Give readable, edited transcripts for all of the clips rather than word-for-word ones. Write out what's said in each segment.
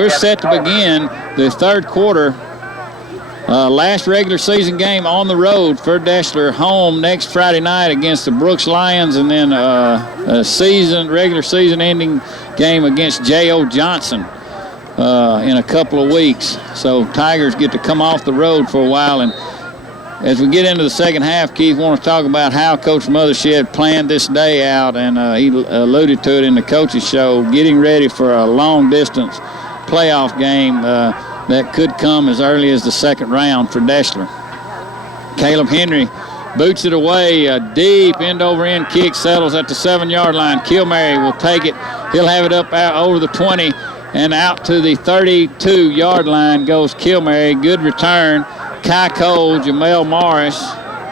We're set to begin the third quarter. Last regular season game on the road for Deshler, home next Friday night against the Brooks Lions, and then a regular season ending game against J.O. Johnson in a couple of weeks. So Tigers get to come off the road for a while. And as we get into the second half, Keith, I want to talk about how Coach Mothershed planned this day out, and he alluded to it in the coaches show, getting ready for a long-distance playoff game that could come as early as the second round for Deshler. Caleb Henry boots it away, a deep end-over-end kick, settles at the 7-yard line. Kilmary will take it. He'll have it up out over the 20 and out to the 32-yard line goes Kilmary. Good return. Kai Cole, Jamel Morris,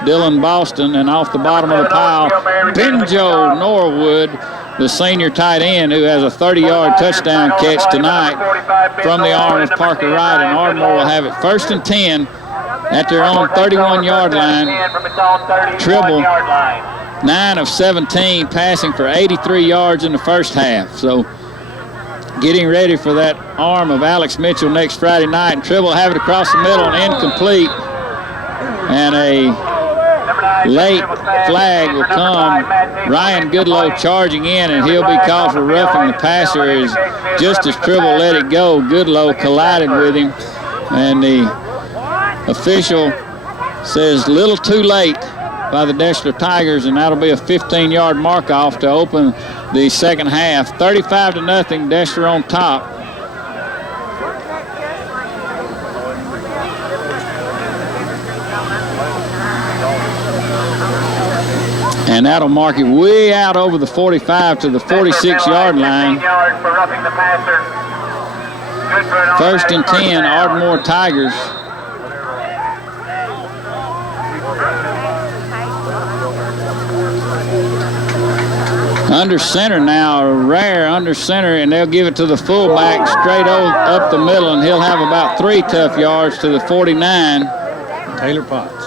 Dylan Boston, and off the bottom of the pile, Benjo Norwood, the senior tight end, who has a 30-yard touchdown catch tonight from the arm of Parker Wright, and Ardmore will have it 1st and 10 at their own 31-yard line. Tribble, 9 of 17, passing for 83 yards in the first half. So getting ready for that arm of Alex Mitchell next Friday night, and Tribble will have it across the middle and incomplete. And a late flag will come. Ryan Goodlow charging in, and he'll be called for roughing the passer. As just as Tribble let it go, Goodlow collided with him, and the official says little too late by the Deshler Tigers, and that'll be a 15-yard mark-off to open the second half. 35-0, Deshler on top. And that'll mark it way out over the 45 to the 46-yard line. 1st and 10, Ardmore Tigers. Under center now, a rare under center, and they'll give it to the fullback straight up the middle, and he'll have about 3 tough yards to the 49. Taylor Potts.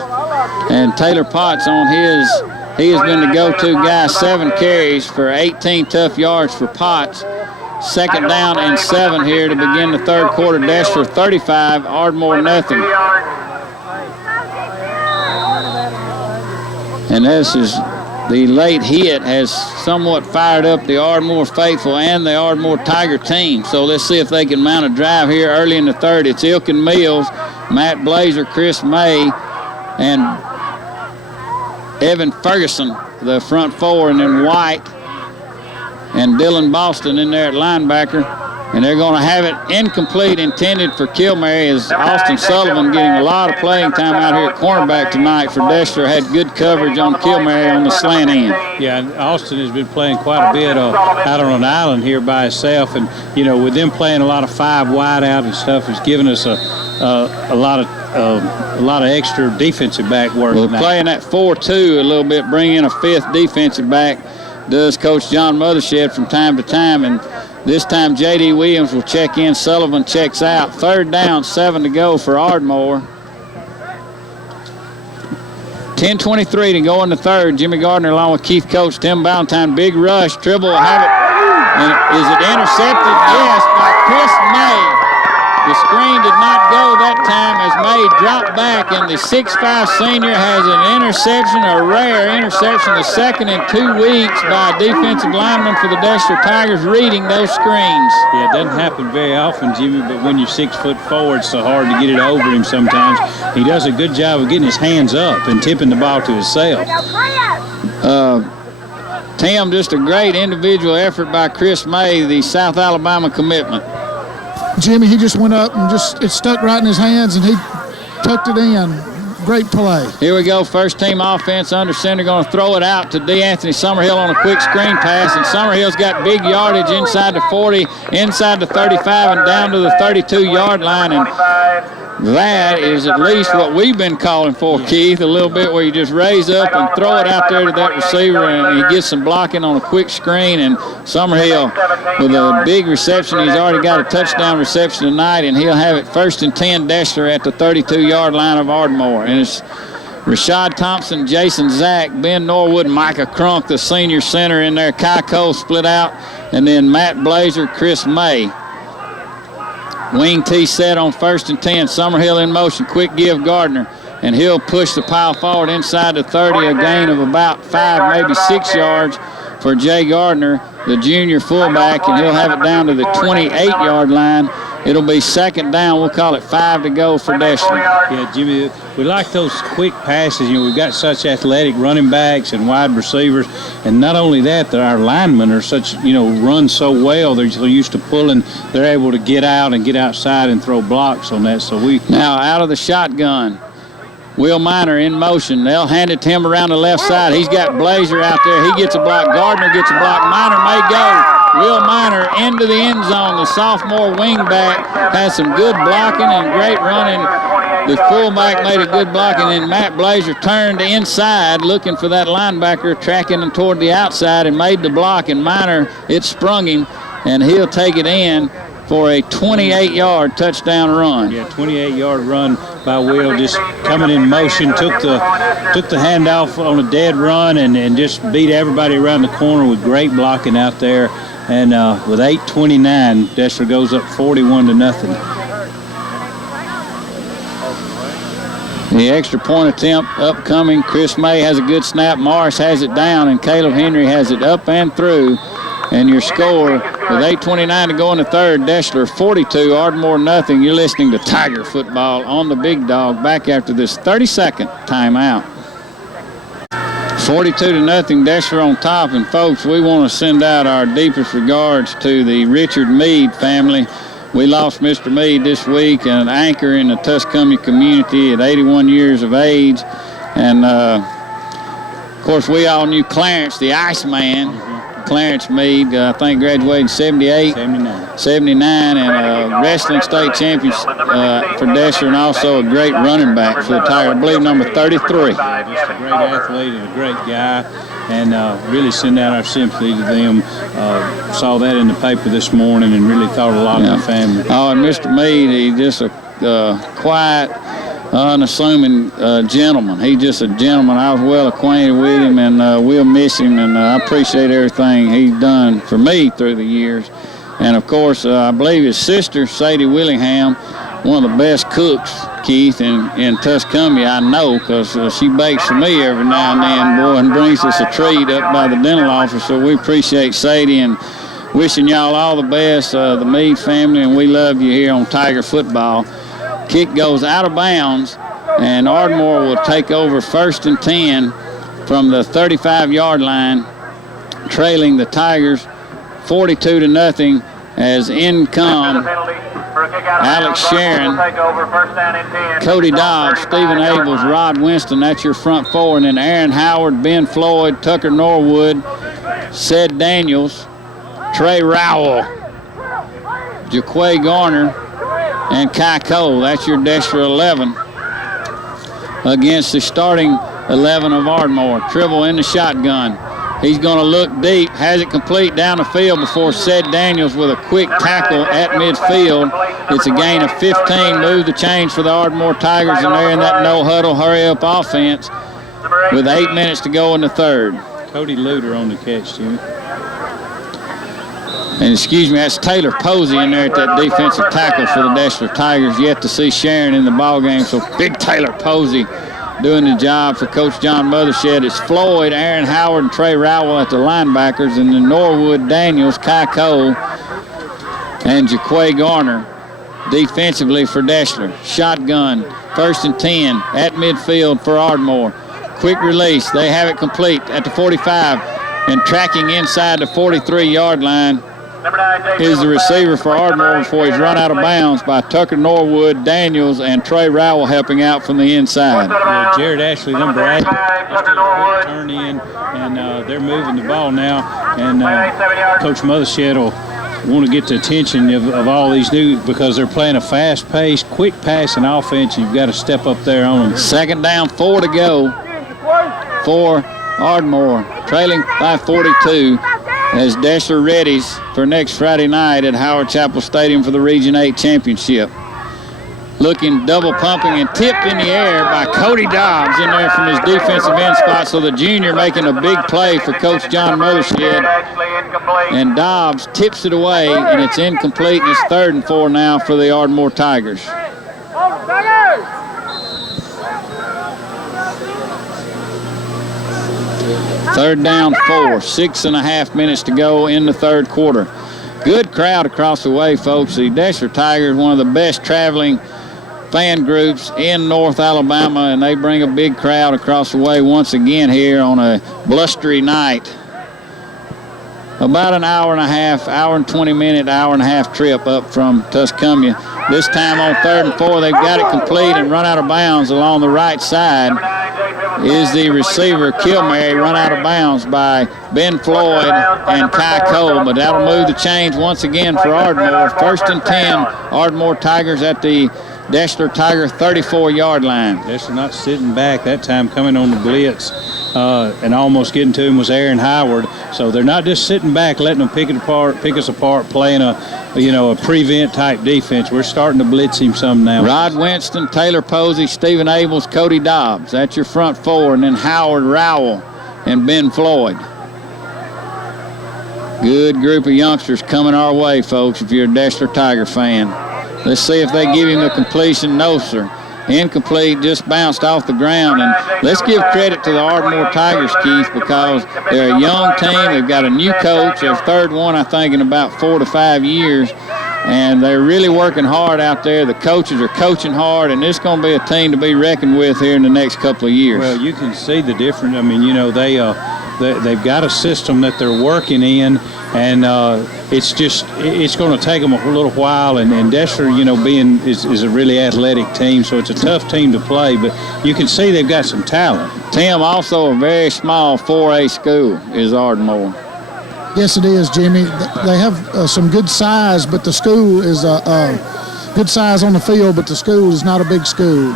And Taylor Potts on his. He has been the go-to guy, 7 carries for 18 tough yards for Potts. 2nd down and 7 here to begin the third quarter. Deshler 35, Ardmore nothing. And this is the late hit has somewhat fired up the Ardmore faithful and the Ardmore Tiger team. So let's see if they can mount a drive here early in the third. It's Ilkin Mills, Matt Blazer, Chris May, and Evan Ferguson, the front 4, and then White and Dylan Boston in there at linebacker. And they're going to have it incomplete, intended for Kilmary, as Austin Sullivan getting a lot of playing time out here at cornerback tonight for Deshler. Had good coverage on Kilmary on the slant end. Yeah, and Austin has been playing quite a bit out on an island here by himself. And, you know, with them playing a lot of 5 wide out and stuff, it's given us a lot of extra defensive back work. Well, playing that 4-2 a little bit, bring in a 5th defensive back, does Coach John Mothershed from time to time. And this time J.D. Williams will check in. Sullivan checks out. 3rd down, 7 to go for Ardmore. 10:23 to go in the third. Jimmy Gardner along with Keith Coates, Tim Ballantyne. Big rush. Tribble will have it. And is it intercepted? Yes, by Chris May. The screen did not go that time as May dropped back, and the 6'5 senior has an interception, a rare interception, the second in 2 weeks by a defensive lineman for the Deshler Tigers reading those screens. Yeah, it doesn't happen very often, Jimmy, but when you're 6'4", it's so hard to get it over him sometimes. He does a good job of getting his hands up and tipping the ball to himself. Tim, just a great individual effort by Chris May, the South Alabama commitment. Jimmy, he just went up and it stuck right in his hands, and he tucked it in. Great play. Here we go, first team offense. Under center going to throw it out to DeAnthony Summerhill on a quick screen pass, and Summerhill's got big yardage inside the 40, inside the 35, and down to the 32-yard line. And that is at least what we've been calling for, Keith, a little bit where you just raise up and throw it out there to that receiver, and he gets some blocking on a quick screen. And Summerhill with a big reception. He's already got a touchdown reception tonight, and he'll have it 1st and 10 Deshler at the 32-yard line of Ardmore. And it's Rashad Thompson, Jason Zack, Ben Norwood, Micah Crunk, the senior center in there. Kai Cole split out, and then Matt Blazer, Chris May. Wing T set on 1st and 10. Summerhill in motion. Quick give Gardner. And he'll push the pile forward inside the 30, a gain of about 5, maybe 6 yards for Jay Gardner, the junior fullback, and he'll have it down to the 28-yard line. It'll be 2nd down. We'll call it 5 to go for Deshler. Yeah, Jimmy, we like those quick passes. You know, we've got such athletic running backs and wide receivers, and not only that, our linemen are such, run so well. They're so used to pulling. They're able to get out and get outside and throw blocks on that. So now out of the shotgun. Will Miner in motion. They'll hand it to him around the left side. He's got Blazer out there. He gets a block. Gardner gets a block. Miner may go. Will Miner into the end zone. The sophomore wingback has some good blocking and great running. The fullback made a good block, and then Matt Blazer turned inside looking for that linebacker, tracking him toward the outside, and made the block. And Miner, it sprung him, and he'll take it in for a 28-yard touchdown run. Yeah, 28-yard run by Will, just coming in motion, took the handoff on a dead run and just beat everybody around the corner with great blocking out there. And with 8:29, Deshler goes up 41-0. The extra point attempt upcoming. Chris May has a good snap. Morris has it down, and Caleb Henry has it up and through. And your score with 8:29 to go in the third, Deshler 42, Ardmore nothing. You're listening to Tiger Football on the Big Dog back after this 30-second timeout. 42-0, Deshler on top. And folks, we want to send out our deepest regards to the Richard Meade family. We lost Mr. Meade this week, an anchor in the Tuscumia community at 81 years of age. And, of course, we all knew Clarence, the Iceman. Clarence Meade, I think, graduated in 78. 79, and wrestling state champion for Deshler, and also a great running back for the Tiger. I believe number 33. Just a great athlete and a great guy, and really send out our sympathy to them. Saw that in the paper this morning and really thought a lot of the family. Oh, and Mr. Meade, he's just a quiet, unassuming gentleman. He's just a gentleman. I was well acquainted with him, and we'll miss him, and I appreciate everything he's done for me through the years. And, of course, I believe his sister, Sadie Willingham, one of the best cooks, Keith, in Tuscumia, I know, because she bakes for me every now and then, boy, and brings us a treat up by the dental office. So we appreciate Sadie and wishing y'all all the best, the Meade family, and we love you here on Tiger Football. Kick goes out of bounds, and Ardmore will take over 1st and 10 from the 35-yard line, trailing the Tigers 42-0 as in come Alex Sharon, Cody Dobbs, Stephen Abels, Rod Winston. That's your front four. And then Aaron Howard, Ben Floyd, Tucker Norwood, Ced Daniels, Trey Rowell, Jaquay Garner, and Kai Cole. That's your Deshler 11 against the starting 11 of Ardmore. Tribble in the shotgun. He's going to look deep, has it complete down the field before Ced Daniels with a quick tackle at midfield. It's a gain of 15. Move the chains for the Ardmore Tigers, and they're in that no-huddle, hurry-up offense with 8 minutes to go in the third. Cody Luter on the catch, Jimmy. And excuse me, that's Taylor Posey in there at that defensive tackle for the Deshler Tigers. Yet to see Sharon in the ballgame, so big Taylor Posey doing the job for Coach John Mothershed. It's Floyd, Aaron Howard, and Trey Rowell at the linebackers, and then Norwood, Daniels, Kai Cole, and Jaquay Garner defensively for Deshler. Shotgun, 1st and 10 at midfield for Ardmore. Quick release. They have it complete at the 45, and tracking inside the 43-yard line is the receiver for Ardmore before he's run out of bounds by Tucker Norwood, Daniels, and Trey Rowell helping out from the inside. Yeah, Jared Ashley, number 8, just did a quick turn in, and they're moving the ball now. And Coach Mothershed will want to get the attention of all these new, because they're playing a fast-paced, quick passing offense. You've got to step up there on them. 2nd down, 4 to go for Ardmore, trailing by 42. As Deshler readies for next Friday night at Howard Chapel Stadium for the Region 8 Championship. looking double pumping and tipped in the air by Cody Dobbs in there from his defensive end spot. So the junior making a big play for Coach John Mothershed. And Dobbs tips it away, and it's incomplete. It's 3rd and 4 now for the Ardmore Tigers. Third down 4, 6.5 minutes to go in the 3rd quarter. Good crowd across the way, folks. The Deshler Tigers, one of the best traveling fan groups in North Alabama, and they bring a big crowd across the way once again here on a blustery night. About an hour and a half, hour and 20 minute, hour and a half trip up from Tuscumia. This time on 3rd and 4, they've got it complete and run out of bounds along the right side. Is the receiver Kilmary, run out of bounds by Ben Floyd and Kai Cole, but that'll move the chains once again for Ardmore. 1st and 10, Ardmore Tigers at the Deshler Tiger 34-yard line. Deshler not sitting back that time, coming on the blitz and almost getting to him was Aaron Howard. So they're not just sitting back, letting them pick us apart, playing a prevent type defense. We're starting to blitz him some now. Rod Winston, Taylor Posey, Stephen Abels, Cody Dobbs. That's your front 4, and then Howard Rowell and Ben Floyd. Good group of youngsters coming our way, folks, if you're a Deshler Tiger fan. Let's see if they give him the completion. No, sir. Incomplete, just bounced off the ground. And let's give credit to the Ardmore Tigers, Keith, because they're a young team. They've got a new coach, their 3rd one, I think, in about 4 to 5 years. And they're really working hard out there. The coaches are coaching hard, and it's going to be a team to be reckoned with here in the next couple of years. Well, you can see the difference. I mean, they've got a system that they're working in, and it's going to take them a little while. And Deshler, is a really athletic team, so it's a tough team to play. But you can see they've got some talent. Tim, also a very small 4A school is Ardmore. Yes, it is, Jimmy. They have some good size, but the school is good size on the field, but the school is not a big school.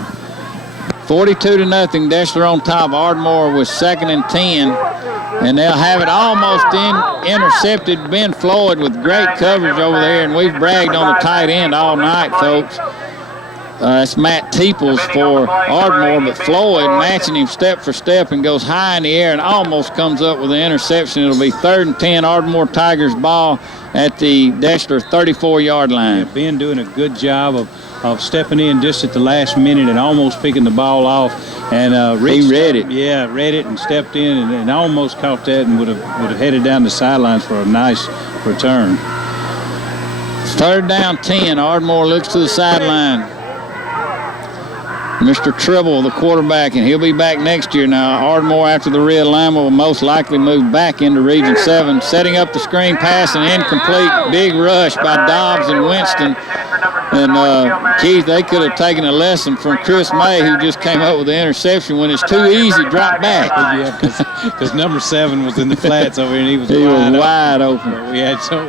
42-0, Deshler on top. Ardmore was 2nd and 10, and they'll have it almost intercepted. Ben Floyd with great coverage over there, and we've bragged on the tight end all night, folks. It's Matt Teeples for Ardmore, but Floyd matching him step for step and goes high in the air and almost comes up with an interception. It'll be 3rd and 10, Ardmore Tigers ball at the Deshler 34-yard line. Yeah, Ben doing a good job of stepping in just at the last minute and almost picking the ball off. And he read it. Yeah, read it and stepped in and almost caught that and would have headed down the sidelines for a nice return. 3rd down 10, Ardmore looks to the sideline. Mr. Tribble, the quarterback, and he'll be back next year. Now, Ardmore, after the realignment, will most likely move back into Region 7. Setting up the screen pass and incomplete. Big rush by Dobbs and Winston. And, Keith, they could have taken a lesson from Chris May, who just came up with the interception. When it's too easy, drop back. Yeah, because number 7 was in the flats over here, and he was wide open.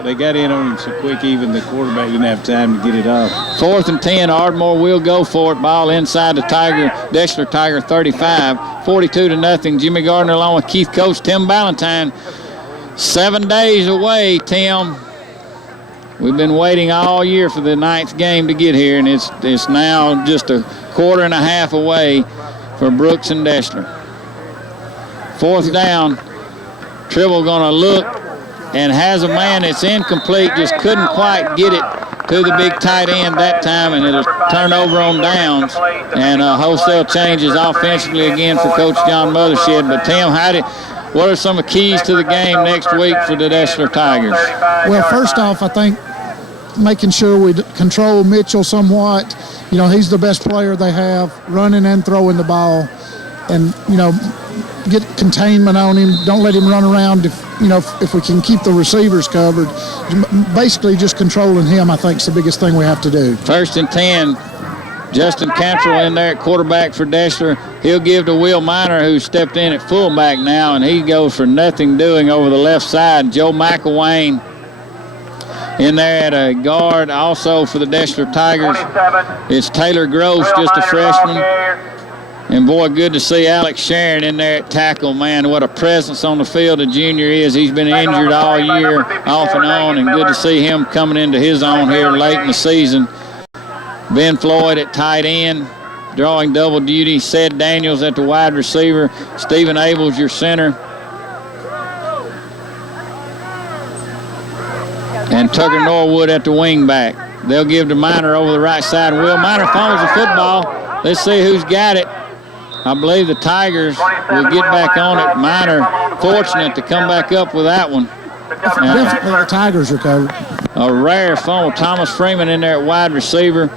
They got in on him so quick, even the quarterback didn't have time to get it off. 4th and 10, Ardmore will go for it. Ball inside the Deshler Tiger 35. 42-0. Jimmy Gardner along with Keith Coates, Tim Ballantyne. 7 days away, Tim. We've been waiting all year for the 9th game to get here, and it's now just a quarter and a half away for Brooks and Deshler. 4th down. Tribble going to look and has a man. It's incomplete. Just couldn't quite get it to the big tight end that time, and it'll turn over on downs. And wholesale changes offensively again for Coach John Mothershed. But, Tim, what are some of the keys to the game next week for the Deshler Tigers? Well, first off, I think making sure we control Mitchell somewhat. He's the best player they have, running and throwing the ball. And, get containment on him. Don't let him run around. If we can keep the receivers covered, basically just controlling him, I think, is the biggest thing we have to do. 1st and 10. Justin Cantrell in there at quarterback for Deshler. He'll give to Will Miner, who stepped in at fullback now, and he goes for nothing doing over the left side. Joe McElwain in there at a guard also for the Deshler Tigers. It's Taylor Gross, just a freshman. And, boy, good to see Alex Sharon in there at tackle. Man, what a presence on the field the junior is. He's been injured all year, off and on, and good to see him coming into his own here late in the season. Ben Floyd at tight end, drawing double duty. Ced Daniels at the wide receiver. Stephen Abels, your center. And Tucker Norwood at the wing back. They'll give to Minor over the right side. Will Minor fumbles the football. Let's see who's got it. I believe the Tigers will get back on it. Minor fortunate to come back up with that one. Definitely the Tigers recovered. A rare fumble. Thomas Freeman in there at wide receiver.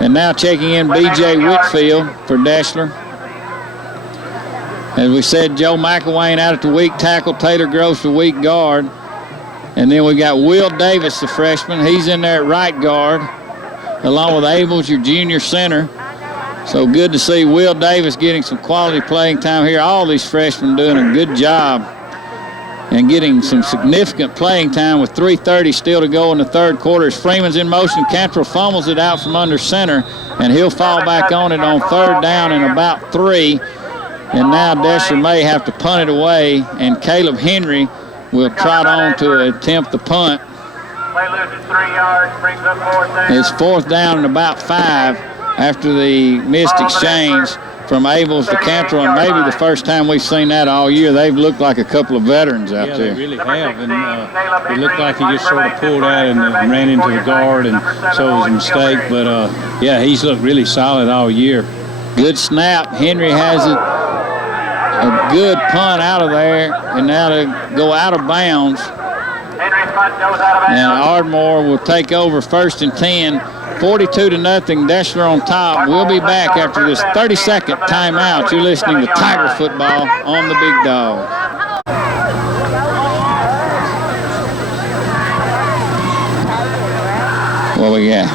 And now checking in B.J. Whitfield for Deshler. As we said, Joe McElwain out at the weak tackle. Taylor Gross, the weak guard. And then we got Will Davis, the freshman. He's in there at right guard, along with Abels, your junior center. So good to see Will Davis getting some quality playing time here. All these freshmen doing a good job and getting some significant playing time with 3:30 still to go in the third quarter. As Freeman's in motion, Cantrell fumbles it out from under center, and he'll fall back on it on third down and about 3. And now Deshler may have to punt it away, and Caleb Henry will trot on to attempt the punt. It's fourth down and about 5 after the missed exchange from Abels to Cantrell, and maybe the first time we've seen that all year. They've looked like a couple of veterans out there. Yeah, they really have, and it looked like he just sort of pulled out and ran into the guard, and so it was a mistake. But, yeah, he's looked really solid all year. Good snap. Henry has it. A good punt out of there, and now to go out of bounds. And Ardmore will take over 1st and 10. 42-0, Deshler on top. We'll be back after this 30-second timeout. You're listening to Tiger Football on the Big Dog. What we got?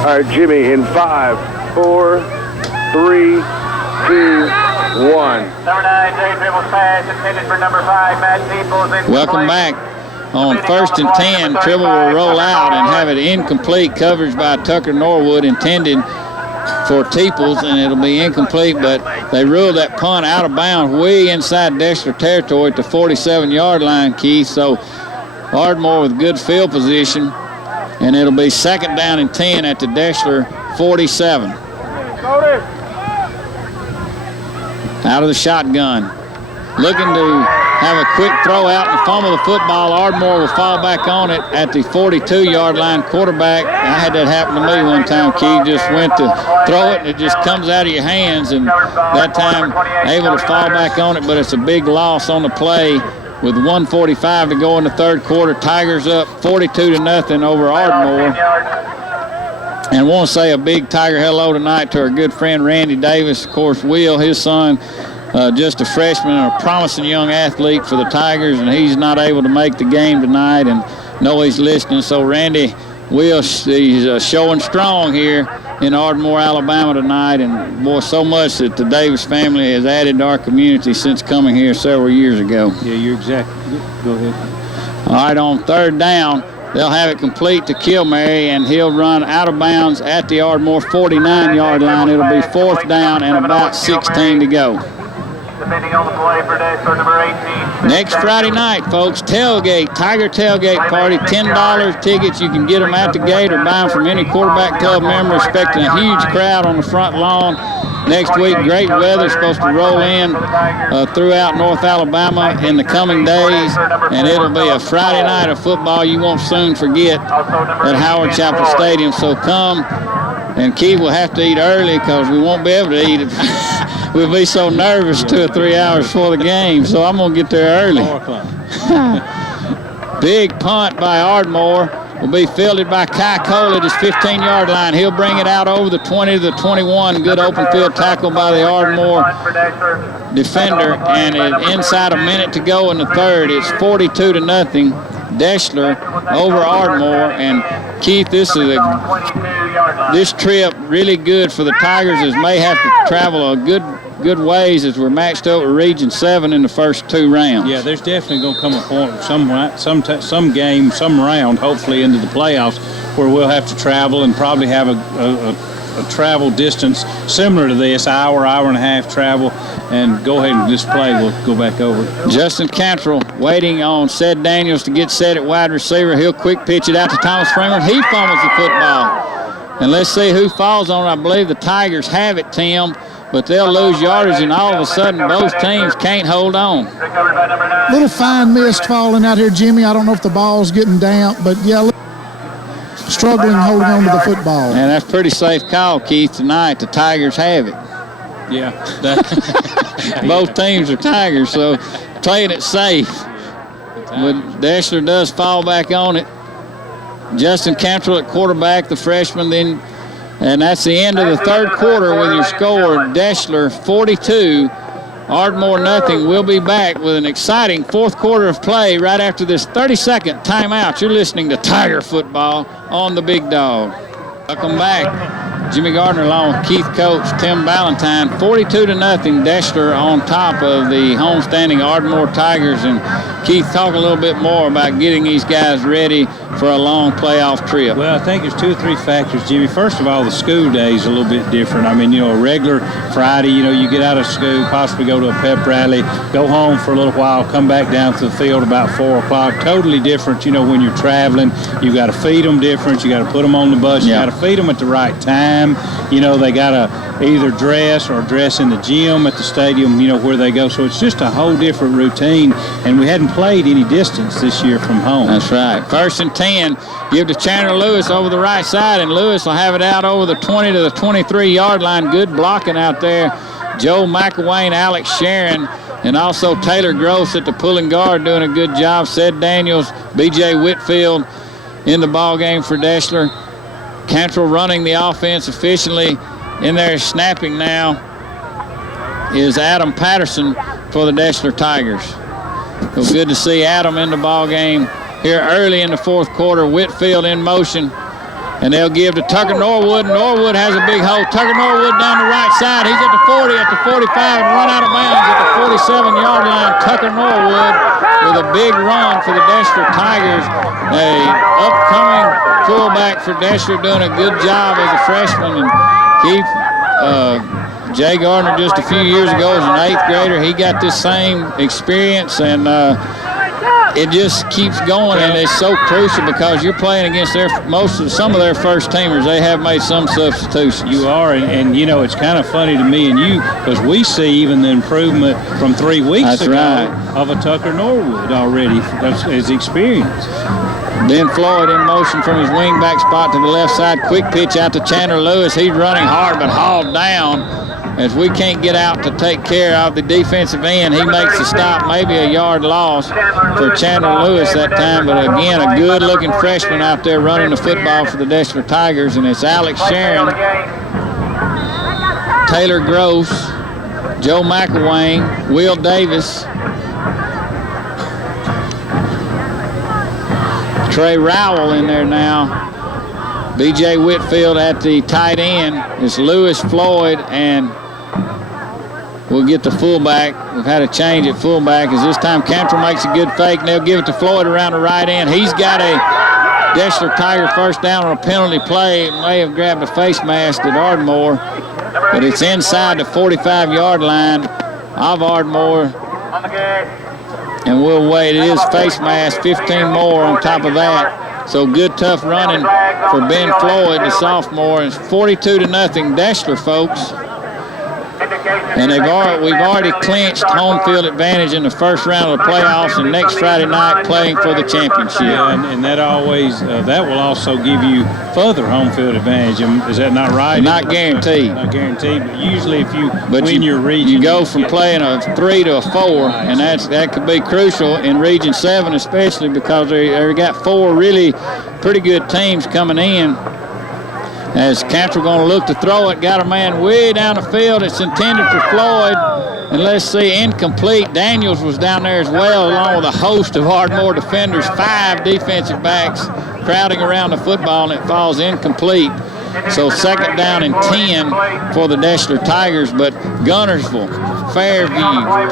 All right, Jimmy, in 5, 4, 3, 2, 1. Welcome back. On 1st and 10, Tribble will roll out and have it incomplete. Coverage by Tucker Norwood intended for Teeples, and it'll be incomplete, but they ruled that punt out of bounds way inside Deshler territory at the 47-yard line, Keith. So Ardmore with good field position, and it'll be 2nd down and 10 at the Deshler 47. Out of the shotgun. Looking to have a quick throw out and fumble the football. Ardmore will fall back on it at the 42-yard line. Quarterback, I had that happen to me one time, Keith. Just went to throw it, and it just comes out of your hands, and that time able to fall back on it, but it's a big loss on the play with 1:45 to go in the third quarter. Tigers up 42-0 over Ardmore. And I want to say a big Tiger hello tonight to our good friend Randy Davis. Of course, Will, his son, just a freshman and a promising young athlete for the Tigers, and he's not able to make the game tonight, and know he's listening. So Randy, Will, he's showing strong here in Ardmore, Alabama tonight, and boy, so much that the Davis family has added to our community since coming here several years ago. Yeah, you're exactly. Go ahead. All right, on 3rd down, they'll have it complete to Kilmary, and he'll run out of bounds at the Ardmore 49-yard line. It'll be 4th down and about 16 to go. Next Friday night, folks, tailgate, Tiger tailgate party, $10 tickets. You can get them at the gate or buy them from any quarterback club member. Expecting a huge crowd on the front lawn. Next week, great weather supposed to roll in throughout North Alabama in the coming days, and it'll be a Friday night of football you won't soon forget at Howard Chapel Stadium. So come, and Keith will have to eat early because we won't be able to eat it. We'll be so nervous 2 or 3 hours before the game, so I'm going to get there early. 4 o'clock. Big punt by Ardmore will be fielded by Kai Cole at his 15-yard line. He'll bring it out over the 20 to the 21. Good open field tackle by the Ardmore defender, and inside a minute to go in the third. It's 42-0. Deshler over Ardmore, and Keith, this trip really good for the Tigers, as may have to travel a good ways as we're matched up with Region 7 in the first 2 rounds. Yeah, there's definitely going to come a point, some game, some round, hopefully into the playoffs, where we'll have to travel and probably have a a travel distance similar to this, hour and a half travel, and go ahead and just play. We'll go back over. Justin Cantrell waiting on Sed Daniels to get set at wide receiver. He'll quick pitch it out to Thomas Freeman. He fumbles the football. And let's see who falls on it. I believe the Tigers have it, Tim, but they'll lose yardage, and all of a sudden both teams can't hold on. Little fine mist falling out here, Jimmy. I don't know if the ball's getting damp, but yeah, struggling holding on to the football. And that's a pretty safe call, Keith, tonight. The Tigers have it. Yeah. Both teams are Tigers, so playing it safe. But Deshler does fall back on it. Justin Cantrell at quarterback, the freshman, and that's the end of the third quarter with your score. Deshler 42, Ardmore nothing. We'll be back with an exciting fourth quarter of play right after this 30-second timeout. You're listening to Tiger Football on the Big Dog. Welcome back. Jimmy Gardner along with Keith Coates, Tim Ballantyne, 42-0. Deshler on top of the homestanding Ardmore Tigers. And Keith, talk a little bit more about getting these guys ready for a long playoff trip. Well, I think there's 2 or 3 factors, Jimmy. First of all, the school day is a little bit different. I mean, a regular Friday, you get out of school, possibly go to a pep rally, go home for a little while, come back down to the field about 4 o'clock. Totally different, when you're traveling. You got to feed them different. You got to put them on the bus. You got to feed them at the right time. They got to either dress in the gym at the stadium, where they go. So it's just a whole different routine, and we hadn't played any distance this year from home. That's right. 1st and 10, give to Chandler Lewis over the right side, and Lewis will have it out over the 20 to the 23-yard line. Good blocking out there. Joe McElwain, Alex Sharon, and also Taylor Gross at the pulling guard doing a good job. Sed Daniels, B.J. Whitfield in the ball game for Deshler. Cantrell running the offense efficiently. In there snapping now is Adam Patterson for the Deshler Tigers. So good to see Adam in the ball game here early in the fourth quarter. Whitfield in motion, and they'll give to Tucker Norwood. Norwood has a big hole. Tucker Norwood down the right side. He's at the 40, at the 45, and run out of bounds at the 47-yard line. Tucker Norwood with a big run for the Deshler Tigers. A upcoming fullback for Deshler doing a good job as a freshman. And Keith, Jay Gardner just a few years ago as an 8th grader, he got this same experience, and it just keeps going, and it's so crucial because you're playing against some of their first teamers. They have made some substitutions. You are, and it's kind of funny to me and you because we see even the improvement from 3 weeks ago of a Tucker Norwood already as his experience. Ben Floyd in motion from his wingback spot to the left side. Quick pitch out to Chandler Lewis. He's running hard but hauled down as we can't get out to take care of the defensive end. He makes the stop, maybe a yard loss for Chandler Lewis that time. But again, a good-looking freshman out there running the football for the Deshler Tigers. And it's Alex Sharon, Taylor Gross, Joe McElwain, Will Davis, Trey Rowell in there now. B.J. Whitfield at the tight end. It's Lewis, Floyd, and we'll get the fullback. We've had a change at fullback as this time Cantrell makes a good fake, and they'll give it to Floyd around the right end. He's got a Deshler Tiger first down on a penalty play. It may have grabbed a face mask at Ardmore, but it's inside the 45-yard line of Ardmore. And we'll wait. It is face mask, 15 more on top of that. So good, tough running for Ben Floyd, the sophomore. It's 42-0 Deshler, folks. And we've already clinched home field advantage in the first round of the playoffs, and next Friday night playing for the championship. Yeah, and that always that will also give you further home field advantage. Is that not right? Not guaranteed. Not guaranteed, but usually if you win your region, you go from playing a 3 to a 4, right. And that could be crucial in Region 7, especially because they got 4 really pretty good teams coming in. As Cantrell going to look to throw it, got a man way down the field. It's intended for Floyd, and let's see, incomplete. Daniels was down there as well, along with a host of Ardmore defenders, 5 defensive backs crowding around the football, and it falls incomplete. So second down and 10 for the Deshler Tigers, but Gunnersville, Fairview,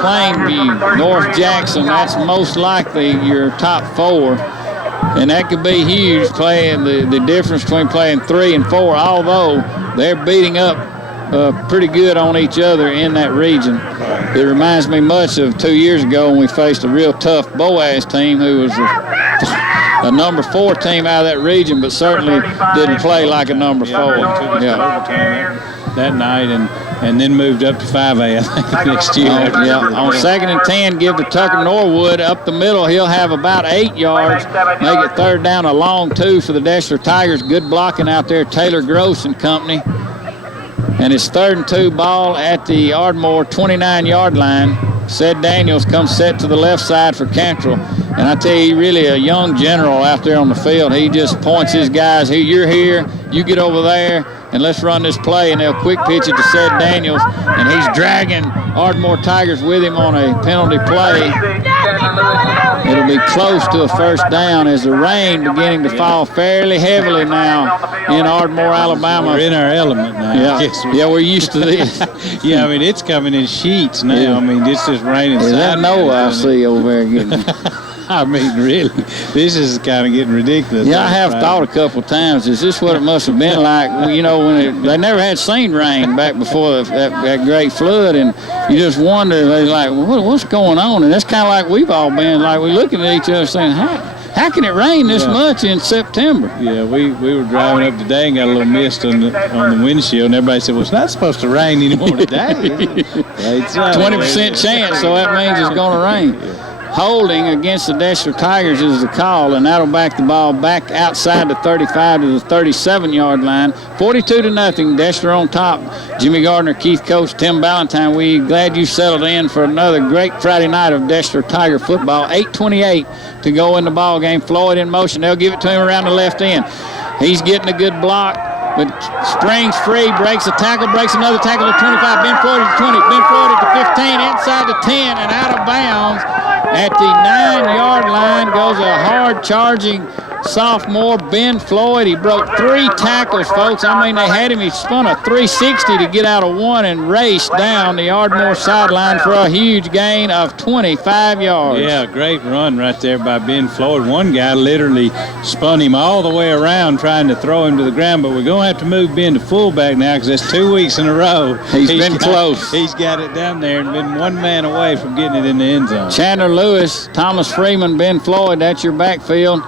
Plainview, North Jackson, that's most likely your top 4. And that could be huge, playing the difference between playing 3 and 4, although they're beating up pretty good on each other in that region. It reminds me much of 2 years ago when we faced a real tough Boaz team who was a number 4 team out of that region, but certainly didn't play like a number 4. That night, and then moved up to 5A, I think, next year. On 2nd and 10, give to Tucker Norwood up the middle. He'll have about 8 yards. Make it 3rd down, a long 2 for the Deshler Tigers. Good blocking out there, Taylor Gross and company. And it's 3rd and 2 ball at the Ardmore 29-yard line. Ced Daniels comes set to the left side for Cantrell. And I tell you, he's really a young general out there on the field. He just points his guys, hey, you're here, you get over there, and let's run this play. And they'll quick pitch it to Ced Daniels, and he's dragging Ardmore Tigers with him on a penalty play. It'll be close to a 1st down as the rain beginning to fall fairly heavily now in Ardmore, Alabama. We're in our element now. Yeah, we're used to this. Yeah, I mean, it's coming in sheets now. Yeah. I mean, it's just raining. Is that Noah I see over there getting? I mean, really, this is kind of getting ridiculous. Yeah, I have thought a couple times, is this what it must have been like? You know, when they never had seen rain back before that great flood, and you just wonder, they're like, well, what's going on? And that's kind of like we've all been, like we're looking at each other saying, how can it rain this much in September? Yeah, we were driving up today and got a little mist on the windshield, and everybody said, well, it's not supposed to rain anymore today. 20% chance, so that means it's going to rain. Holding against the Deshler Tigers is the call, and that'll back the ball back outside the 35 to the 37-yard line. 42-0, Deshler on top. Jimmy Gardner, Keith Coates, Tim Ballantyne, we glad you settled in for another great Friday night of Deshler Tiger football. 8:28 to go in the ball game. Floyd in motion. They'll give it to him around the left end. He's getting a good block, but springs free, breaks a tackle, breaks another tackle at 25. Ben Floyd at the 20, Ben Floyd at the 15, inside the 10, and out of bounds. At the 9-yard line goes a hard-charging sophomore, Ben Floyd. He broke 3 tackles, folks. I mean, they had him. He spun a 360 to get out of 1 and raced down the Ardmore sideline for a huge gain of 25 yards. Yeah, great run right there by Ben Floyd. One guy literally spun him all the way around trying to throw him to the ground, but we're going to have to move Ben to fullback now because that's 2 weeks in a row. He's been close. He's got it down there and been one man away from getting it in the end zone. Chandler Lewis, Thomas Freeman, Ben Floyd, that's your backfield.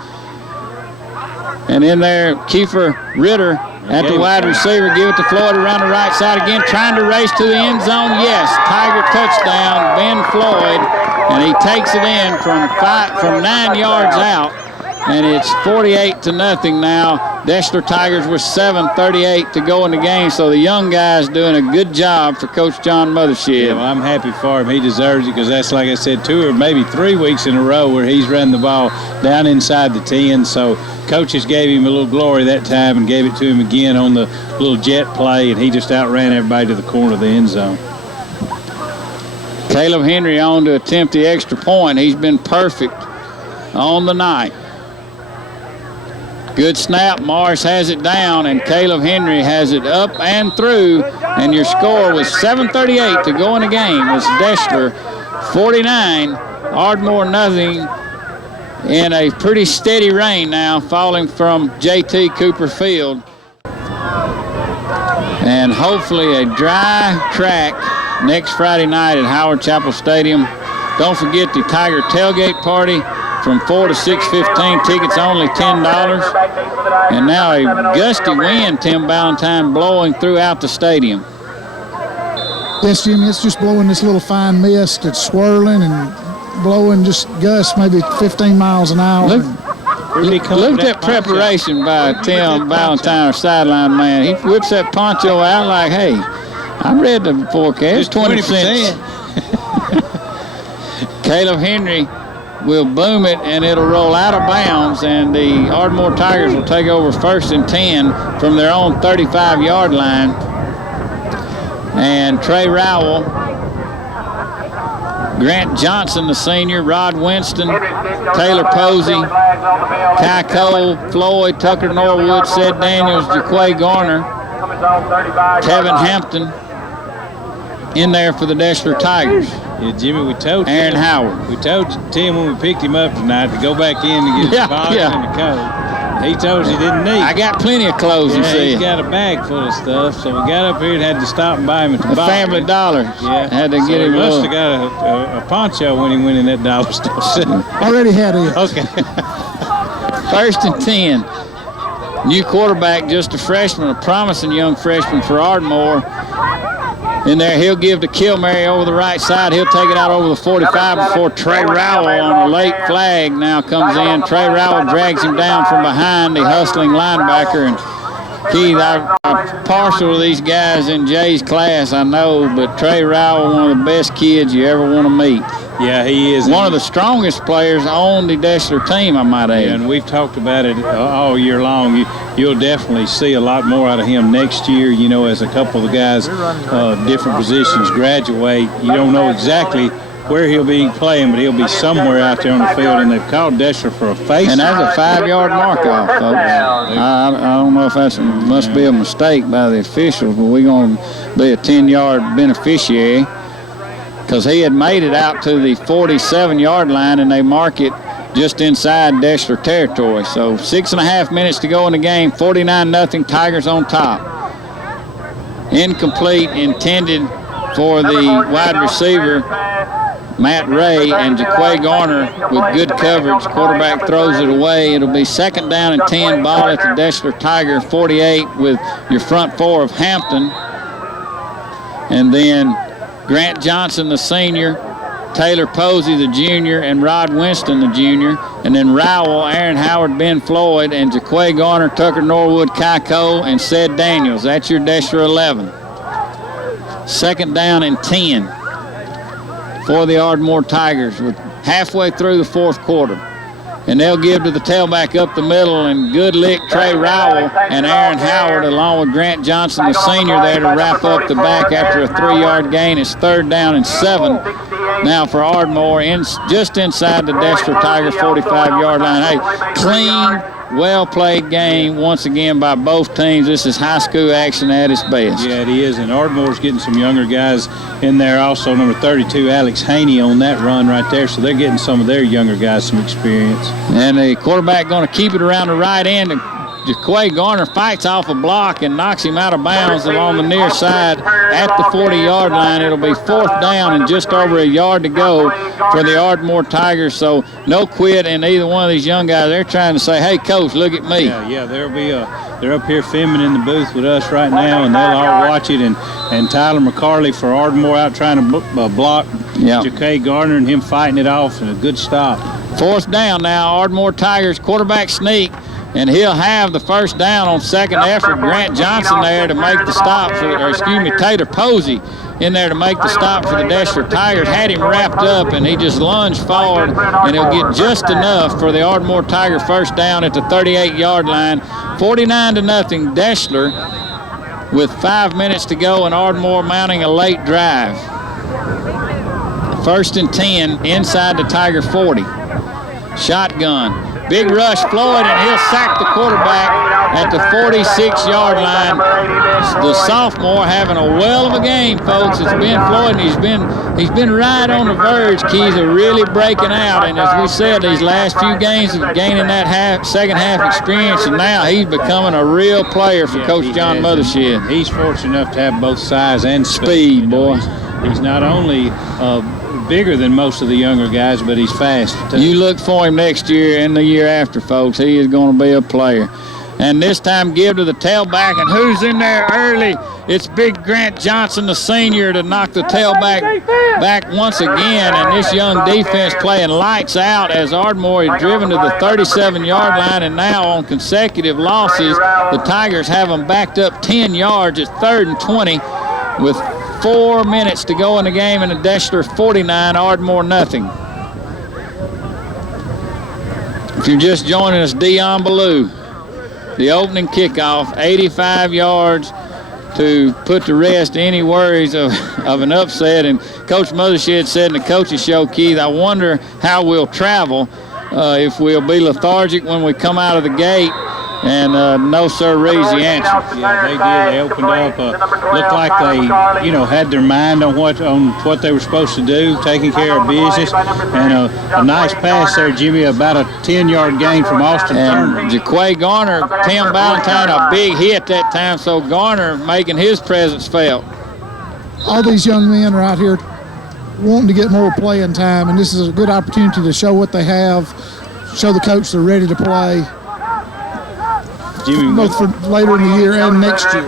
And in there, Kiefer Ritter at the wide receiver. Give it to Floyd around the right side again, trying to race to the end zone. Yes, Tiger touchdown, Ben Floyd. And he takes it in from 9 yards out. And it's 48-0 now. Deshler Tigers with 7:38 to go in the game. So the young guy's doing a good job for Coach John Mothershed. Yeah, well, I'm happy for him. He deserves it because that's, like I said, 2 or maybe 3 weeks in a row where he's run the ball down inside the 10. So coaches gave him a little glory that time and gave it to him again on the little jet play, and he just outran everybody to the corner of the end zone. Caleb Henry on to attempt the extra point. He's been perfect on the night. Good snap. Morris has it down, and Caleb Henry has it up and through. And your score was 7:38 to go in the game. It's Deshler 49, Ardmore nothing, in a pretty steady rain now falling from J.T. Cooper Field. And hopefully a dry track next Friday night at Howard Chapel Stadium. Don't forget the Tiger Tailgate Party from 4 to 6:15. Tickets only $10. And now a gusty wind, Tim Ballantyne, blowing throughout the stadium. Yes, Jimmy, it's just blowing this little fine mist. It's swirling and blowing just gusts, maybe 15 miles an hour. Look at that preparation by Tim Ballantyne, our sideline man. He whips that poncho out like, hey, I read the forecast, 20%. Caleb Henry will boom it, and it'll roll out of bounds, and the Ardmore Tigers will take over 1st and 10 from their own 35-yard line. And Trey Rowell, Grant Johnson, the senior, Rod Winston, Taylor Posey, Kai Cole, Floyd, Tucker Norwood, Ced Daniels, Jaquay Garner, Kevin Hampton in there for the Deshler Tigers. Yeah, Jimmy, we told Aaron Tim, Howard. We told Tim when we picked him up tonight to go back in and get his volume and the coat. He told us he didn't need. I got plenty of clothes, he said. He's got a bag full of stuff, so we got up here and had to stop and buy him at the bar. Family Dollar. Yeah. Had to get him he must have got a poncho when he went in that dollar store. Already had it. Okay. 1st and 10. New quarterback, just a freshman, a promising young freshman for Ardmore. In there, he'll give to Kilmary over the right side. He'll take it out over the 45 before Trey Rowell on a late flag now comes in. Trey Rowell drags him down from behind, the hustling linebacker. And Keith, I'm partial to these guys in Jay's class, I know, but Trey Rowell, one of the best kids you ever want to meet. Yeah, he is. One of the strongest players on the Deshler team, I might add. Yeah, and we've talked about it all year long. You'll definitely see a lot more out of him next year, you know, as a couple of guys, different positions graduate. You don't know exactly where he'll be playing, but he'll be somewhere out there on the field, and they've called Deshler for a face. And that's a 5-yard mark-off, folks. I don't know if that must be a mistake by the officials, but we're going to be a 10-yard beneficiary, because he had made it out to the 47-yard line, and they mark it just inside Deshler territory. So 6.5 minutes to go in the game, 49-0, Tigers on top. Incomplete, intended for the wide receiver, Matt Ray, and Jaquay Garner with good coverage. Quarterback throws it away. It'll be 2nd down and 10, ball at the Deshler Tiger 48 with your front four of Hampton. And then Grant Johnson, the senior, Taylor Posey, the junior, and Rod Winston, the junior. And then Rowell, Aaron Howard, Ben Floyd, and Jaquay Garner, Tucker Norwood, Kai Cole, and Ced Daniels. That's your Deshler 11. 2nd down and 10 for the Ardmore Tigers with halfway through the 4th quarter. And they'll give to the tailback up the middle, and good lick Trey Rowell and Aaron Howard along with Grant Johnson, the senior, there to wrap up the back after a 3-yard gain. It's 3rd down and 7 now for Ardmore, just inside the Deshler Tiger 45-yard line. Hey, clean, well-played game once again by both teams. This is high school action at its best. Yeah, it is, and Ardmore's getting some younger guys in there also. Number 32, Alex Haney, on that run right there, so they're getting some of their younger guys some experience. And the quarterback going to keep it around the right end. Jaquay Garner fights off a block and knocks him out of bounds along the near side at the 40-yard line. It'll be 4th down and just over a yard to go for the Ardmore Tigers. So no quit in either one of these young guys. They're trying to say, hey, coach, look at me. Yeah, there'll be they're up here filming in the booth with us right now, and they'll all watch it. And Tyler McCarley for Ardmore out trying to block Jaquay Garner, and him fighting it off, and a good stop. 4th down now, Ardmore Tigers quarterback sneak. And he'll have the 1st down on 2nd effort. Grant Johnson there to make the stop, Taylor Posey in there to make the stop for the Deshler Tigers. Had him wrapped up, and he just lunged forward, and he'll get just enough for the Ardmore Tiger 1st down at the 38-yard line. 49-0 Deshler with 5 minutes to go, and Ardmore mounting a late drive. 1st and 10 inside the Tiger 40. Shotgun. Big rush, Floyd, and he'll sack the quarterback at the 46-yard line. The sophomore having a well of a game, folks. It's Ben Floyd, and he's been right on the verge, Keith, of really breaking out. And as we said, these last few games of gaining that second half experience, and now he's becoming a real player for Coach John Mothershed. He's fortunate enough to have both size and speed, boy. He's not only bigger than most of the younger guys, but he's fast too. You look for him next year and the year after, folks. He is going to be a player. And this time give to the tailback, and who's in there early? It's big Grant Johnson, the senior, to knock the tailback back once again. And this young defense playing lights out as Ardmore is driven to the 37-yard line, and now on consecutive losses, the Tigers have them backed up 10 yards. It's 3rd and 20 with 4 minutes to go in the game, and the Deshler 49, Ardmore nothing. If you're just joining us, Dion Ballou, the opening kickoff, 85 yards to put to rest any worries of an upset. And Coach Mothershed said in the coaches show, Keith, I wonder how we'll travel, if we'll be lethargic when we come out of the gate And no sirree's the answer. Yeah, they did. They opened up. Looked like they, had their mind on what they were supposed to do, taking care of business. And a nice pass there, Jimmy, about a 10-yard gain from Austin Turner. Jaquay Garner, Tim Valentine, a big hit that time, so Garner making his presence felt. All these young men are out here wanting to get more playing time, and this is a good opportunity to show what they have, show the coach they're ready to play. Jimmy, both for later in the year and next year.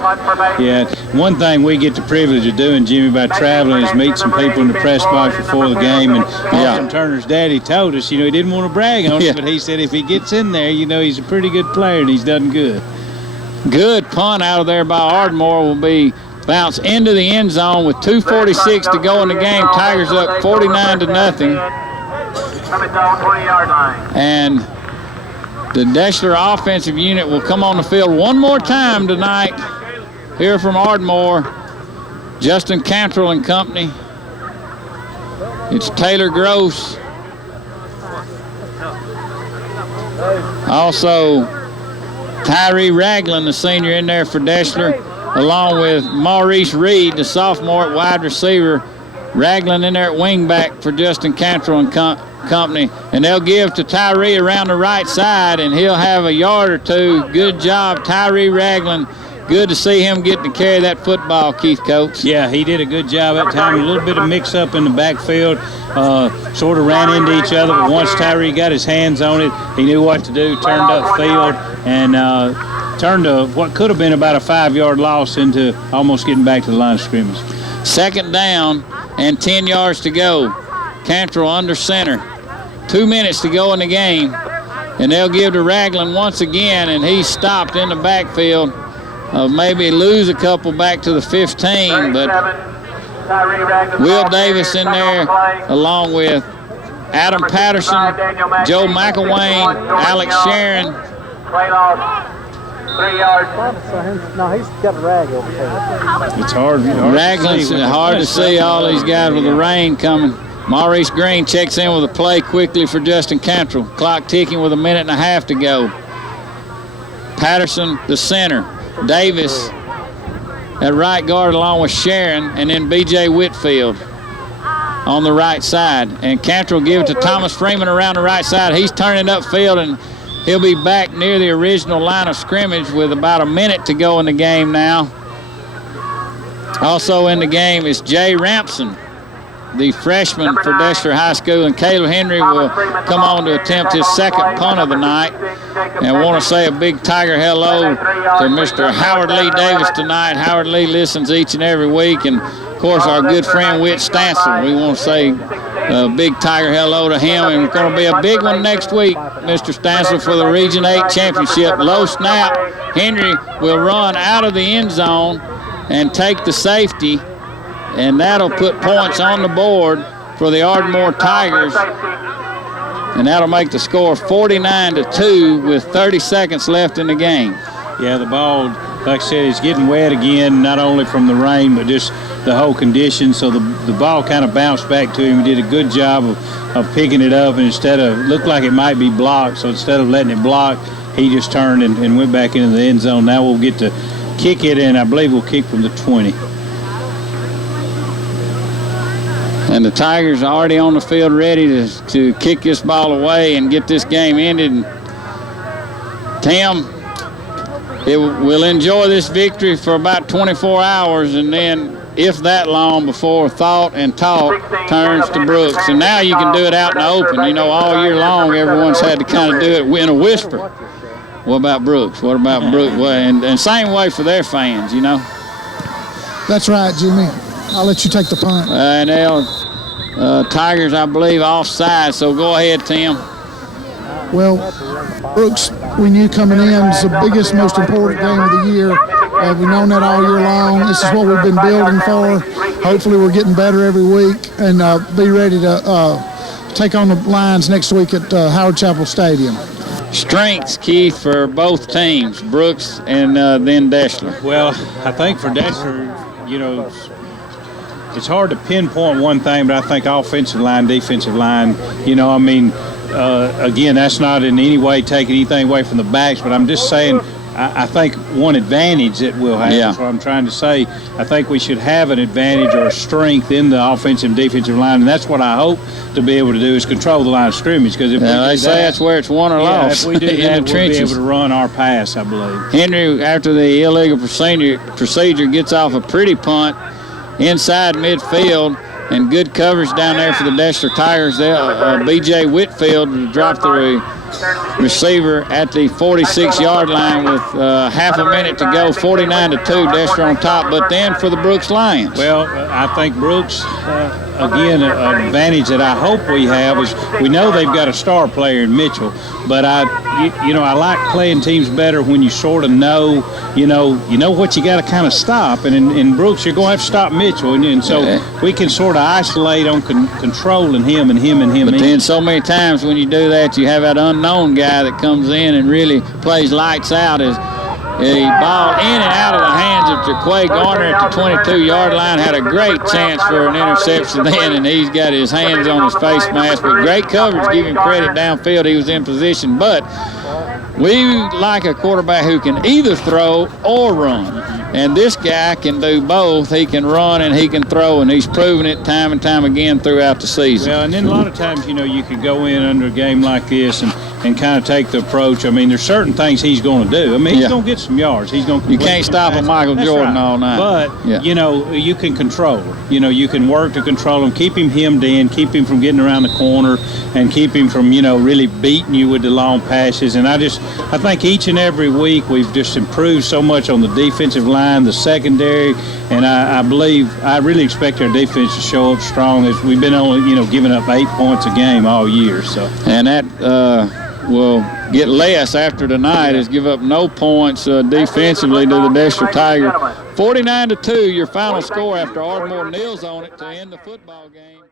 Yeah, one thing we get the privilege of doing, Jimmy, by traveling is meet some people in the press box before the game. And Austin Turner's daddy told us, he didn't want to brag on it, but he said if he gets in there, he's a pretty good player and he's done good. Good punt out of there by Ardmore will be bounced into the end zone with 2:46 to go in the game. Tigers up 49-0. And the Deshler offensive unit will come on the field one more time tonight. Here from Ardmore, Justin Cantrell and company. It's Taylor Gross. Also, Tyree Ragland, the senior, in there for Deshler, along with Maurice Reed, the sophomore at wide receiver. Ragland in there at wingback for Justin Cantrell and company. And they'll give to Tyree around the right side, and he'll have a yard or two. Good job, Tyree Ragland. Good to see him getting to carry that football, Keith Coates. Yeah, he did a good job that time. A little bit of mix-up in the backfield. Sort of ran into each other, but once Tyree got his hands on it, he knew what to do, turned upfield, and turned what could have been about a 5-yard loss into almost getting back to the line of scrimmage. Second down and 10 yards to go. Cantrell under center. 2 minutes to go in the game. And they'll give to Ragland once again, and he's stopped in the backfield. Maybe lose a couple back to the 15, but Will Davis in there along with Adam Patterson, Joe McElwain, Alex Sharon. No, he's got a rag over there. It's hard. Ragland's hard to see all these guys with the rain coming. Maurice Green checks in with a play quickly for Justin Cantrell. Clock ticking with a minute and a half to go. Patterson, the center. Davis at right guard along with Sharon, and then B.J. Whitfield on the right side. And Cantrell give it to Thomas Freeman around the right side. He's turning upfield, and he'll be back near the original line of scrimmage with about a minute to go in the game now. Also in the game is Jay Rampson, the freshman for Deshler High School, and Caleb Henry will come on to attempt his second punt of the night. And I want to say a big Tiger hello to Mr. Howard Lee Davis tonight. Howard Lee listens each and every week, and of course our good friend Whit Stansel. We want to say a big Tiger hello to him, and it's going to be a big one next week, Mr. Stansel, for the Region 8 championship. Low snap. Henry will run out of the end zone and take the safety, and that'll put points on the board for the Ardmore Tigers. And that'll make the score 49-2 with 30 seconds left in the game. Yeah, the ball, like I said, is getting wet again, not only from the rain, but just the whole condition. So the ball kind of bounced back to him. He did a good job of picking it up, and looked like it might be blocked. So instead of letting it block, he just turned and went back into the end zone. Now we'll get to kick it, and I believe we'll kick from the 20. And the Tigers are already on the field ready to kick this ball away and get this game ended. And Tim, we'll enjoy this victory for about 24 hours, and then, if that long, before thought and talk turns to Brooks. And now you can do it out in the open. All year long, everyone's had to kind of do it in a whisper. What about Brooks? What about Brooks? Well, and same way for their fans, That's right, Jimmy. I'll let you take the punt. And Tigers, I believe, offside, so go ahead, Tim. Well, Brooks, we knew coming in is the biggest, most important game of the year. We've known that all year long. This is what we've been building for. Hopefully we're getting better every week and be ready to take on the Lions next week at Howard Chapel Stadium. Strengths, Keith, for both teams, Brooks and then Deshler. Well, I think for Deshler, it's hard to pinpoint one thing, but I think offensive line, defensive line, again, that's not in any way taking anything away from the backs, but I'm just saying I think one advantage that we'll have is what I'm trying to say. I think we should have an advantage or a strength in the offensive and defensive line, and that's what I hope to be able to do is control the line of scrimmage. Because if they say that's where it's won or lost. If we do in that, the trenches. we'll be able to run our pass, I believe. Henry, after the illegal procedure, gets off a pretty punt inside midfield. And good coverage down there for the Deshler Tigers. B.J. Whitfield dropped the receiver at the 46-yard line with half a minute to go, 49-2, Deshler on top. But then for the Brooks Lions. Well, I think Brooks, again, an advantage that I hope we have is we know they've got a star player in Mitchell, but I like playing teams better when you sort of know what you got to kind of stop. And in Brooks, you're going to have to stop Mitchell, and so we can sort of isolate on controlling him and him and him. But then so many times when you do that, you have that unknown guy that comes in and really plays lights out as a ball in and out of the hands of Jaquay Garner at the 22-yard line. Had a great chance for an interception then, and he's got his hands on his face mask. But great coverage, give him credit downfield. He was in position. But we like a quarterback who can either throw or run. And this guy can do both. He can run and he can throw, and he's proven it time and time again throughout the season. Well, and then a lot of times, you can go in under a game like this and kind of take the approach. I mean, there's certain things he's going to do. I mean, he's going to get some yards. He's going to. You can't stop a Michael Jordan all night. But, you can control him. You can work to control him, keep him hemmed in, keep him from getting around the corner, and keep him from, really beating you with the long passes. And I think each and every week we've just improved so much on the defensive line, the secondary, and I really expect our defense to show up strong as we've been only, giving up 8 points a game all year. So. And that will get less after tonight as give up no points defensively to the Deshler Tigers. 49-2, your final score after Ardmore kneels on it to end the football game.